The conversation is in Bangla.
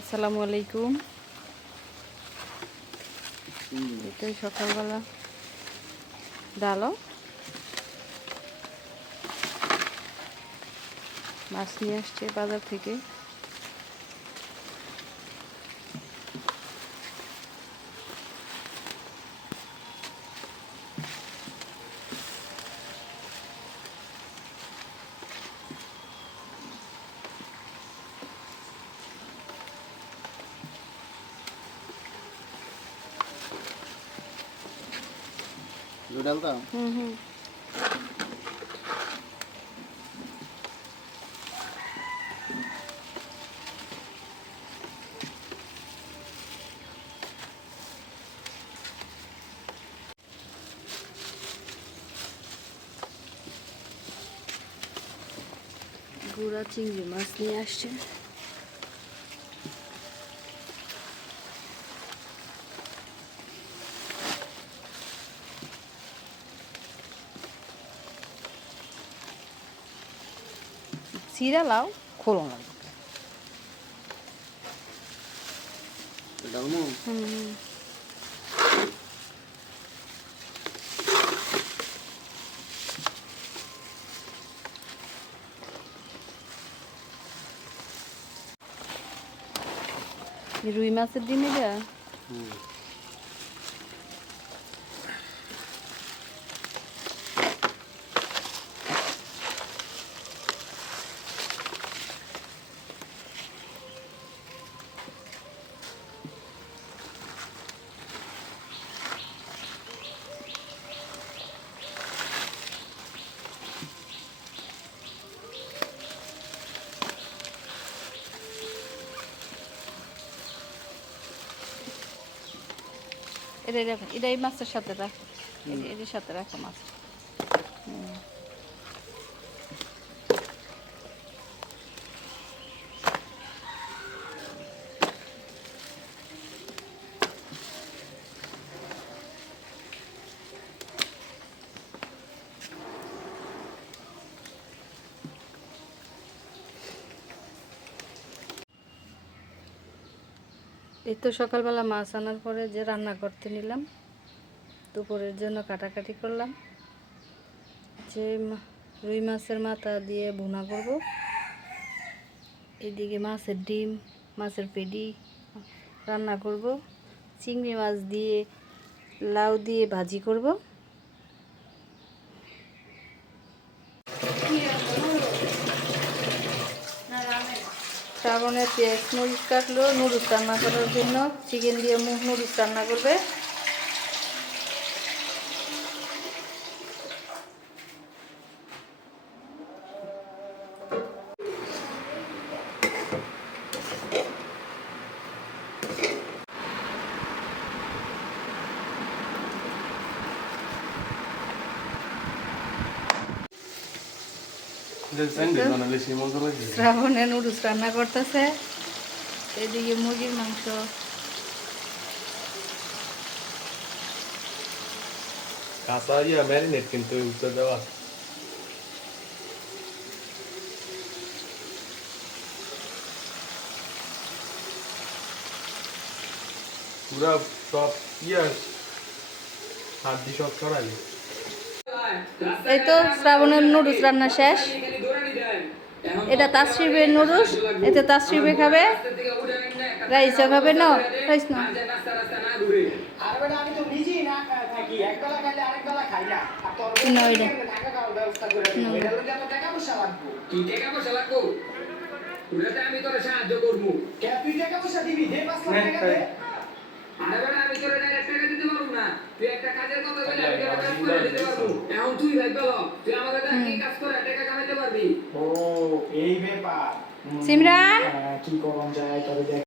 আসসালামু আলাইকুম। এটাই সকালবেলা ডালো মাছ নিয়ে আসছে বাজার থেকে। ডালটা গুড়া চিংড়ি মাছ নিয়ে আসছে। চিরা লাও খোলো না। ডালমো রুই মাছের ডিম এটা এটা এটা এই মাছের সাথে রাখ, এর সাথে রাখো মাছ। এই তো সকালবেলা মাছ আনার পরে যে রান্না করতে নিলাম, দুপুরের জন্য কাটাকাটি করলাম। যে রুই মাছের মাথা দিয়ে ভুনা করব, এদিকে মাছের ডিম, মাছের পেডি রান্না করব, চিংড়ি মাছ দিয়ে লাউ দিয়ে ভাজি করব। শ্রাবণের পেঁয়াজ মরিচ কাটলো নুডলস রান্না করার জন্য, চিকেন দিয়ে মুগ নুডলস রান্না করবে। শ্রাবণে নুডলস রান্না করতেছে, এদিকে মুরগির মাংস, কাঁচা ম্যারিনেট কিন্তু উত্তর দেওয়া পুরা সব হাত দিয়ে সব ছড়ালি। এই তো শ্রাবণের নুডলস রান্না শেষ। এটা তাসরিবের নুডলস, এতে তাসরিবে খাবে, রাইসও খাবে। না রাইস না, আমি তোর সাহায্য করবো। তুই টাকা পয়সা দিবি, দে 5 লাখ টাকা দে। আরে বড় আমি তোর ডাইরেক্ট টাকা দিতে পারবো না। তুই একটা কাজের কথা বলে আমি তোর কাজ করে দিতে পারবো। এখন তুই ভাই বল, তুই আমাকে কি কাজ করে টাকা কামাইতে পারবি? ও এই ব্যাপার। সিমরান কি করন যায় তবে দেখ।